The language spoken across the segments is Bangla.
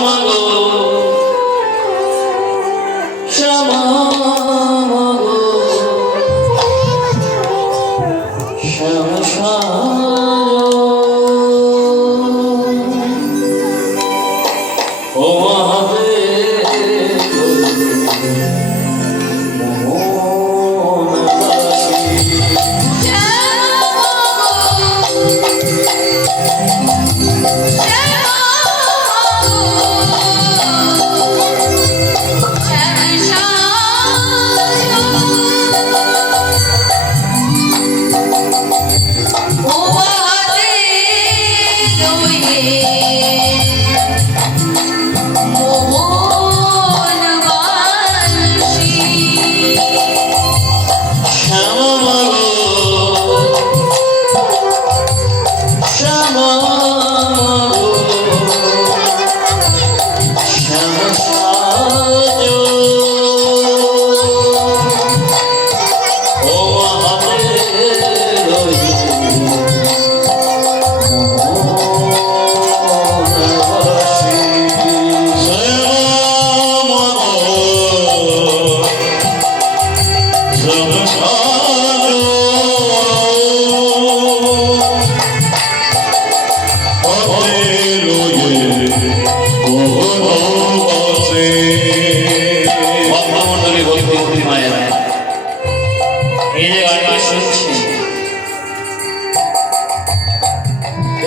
মাগো শ্যামা মাগো শ্যামা সাজো ও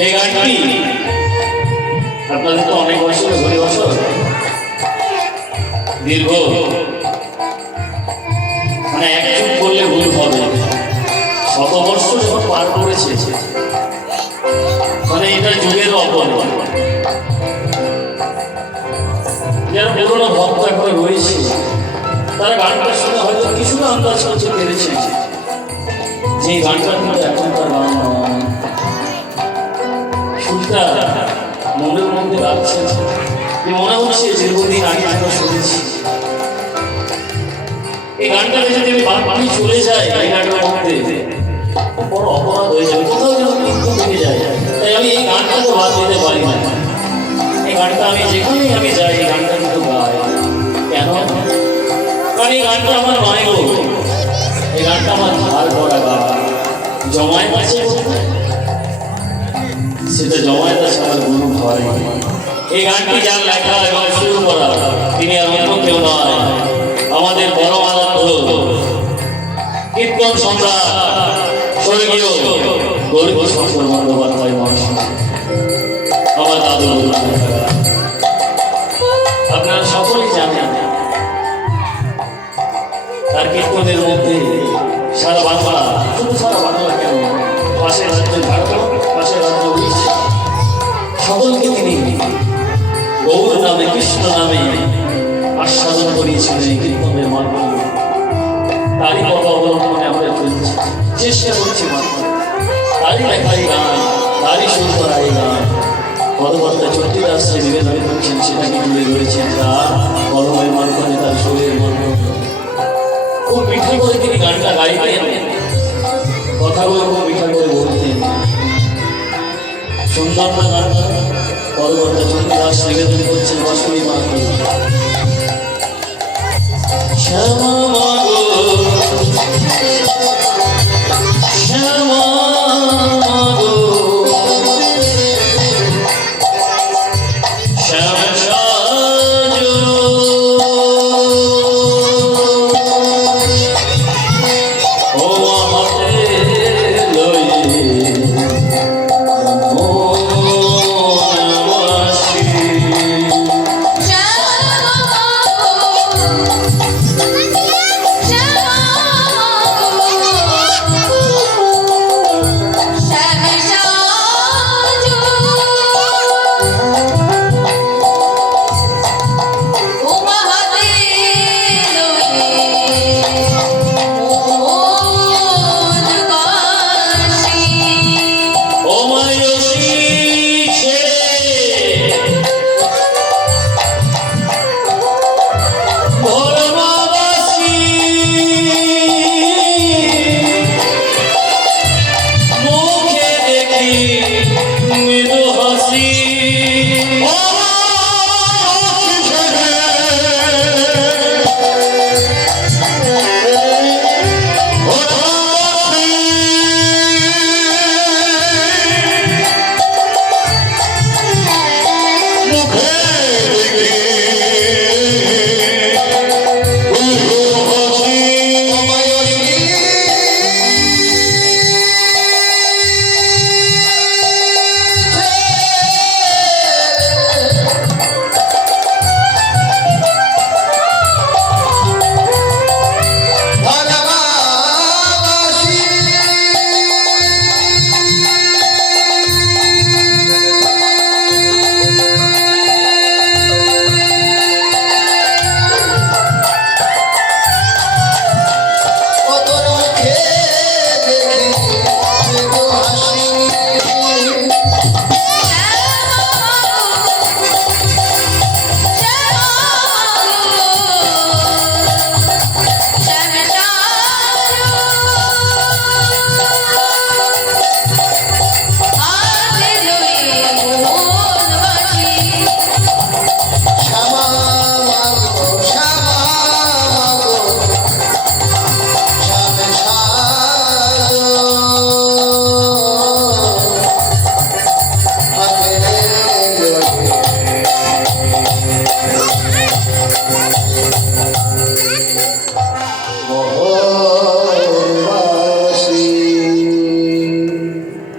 এই গানটি আপনাদের তো অনেক বছর ঘুরে বছর দীর্ঘ মানে একটু করলে ভুল হবে শতবর্ষ যখন পার করেছে মানে এটা যুগের অপরাধ যারা পুরোনো ভক্ত এখন রয়েছে তারা গানটা শুনে হয়তো কিছুটা আন্দাজ করতে পেরেছে যে গানটা কিন্তু এখনকার গান সুরটা মনের মধ্যে লাগছে মনে হচ্ছে দীর্ঘদিন আগে আমরা শুনেছি এই গানটাকে যদি আমি চলে যাই এই গানটার মধ্যে বড় অপরাধ হয়ে যাবে কোথাও যেন কিন্তু থেকে যায় তাই আমি এই গানটাকে বাদ দিতে পারি না এই গানটা আমি যেখানেই আমি যাই এই গানটা কিন্তু গাই কেন কারণ এই গানটা আমার মায়ের এই গানটা আমার ধার করা গান জমায় আছে সেটা জমায় আছে আমার গুরু ঘরে এই গানটি যার লেখা এবং শুরু করা তিনি আর অন্য কেউ নয় আমাদের বড় আনন্দ কীর্তন সম্রাট স্বর্গীয় গরিব শঙ্কর বন্দ্যোপাধ্যায় মহাশয় আমার দাদু আপনারা সকলেই জানেন তার কীর্তনের মধ্যে সারা বাংলা শুধু সারা বাংলা কেন পাশের রাজ্য ঝাড়খণ্ড পাশের রাজ্য উড়িষ্যা সকলকে তিনি গৌর নামে কৃষ্ণ নামে আস্বাদন করিয়েছিলেন এই কীর্তনের মাধ্যমে তারই পথ অবলম্বনে আমরা চলছি চেষ্টা করছি মাত্র তারই লেখা এই গান তারই সুর করা এই গান পদবর্তা চট্টিদাস যে নিবেদন করছেন সেটাকে তুলে ধরেছেন তার কলমের মাধ্যমে তার সুরের মাধ্যমে খুব মিঠা করে তিনি গানটা গাইতেন কথাগুলো খুব মিঠা করে বলতেন সুন্দর না গানটা পরবর্তী চন্দ্রদাস নিবেদন করছেন বাসুরি মাগো শ্যামা মাগো শ্যামা মাগো শ্যামা সাজো ও হাতে লইয়ে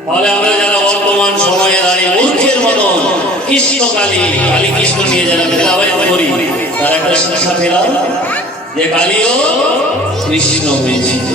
তাহলে আমরা যারা বর্তমান সময়ে দাঁড়িয়ে মূর্খের মতন কৃষ্ণ কালী কালী কৃষ্ণ নিয়ে যারা মেলাবায়ন করি তার একটা শিক্ষা পেলাম যে কালীও কৃষ্ণ হয়েছিল।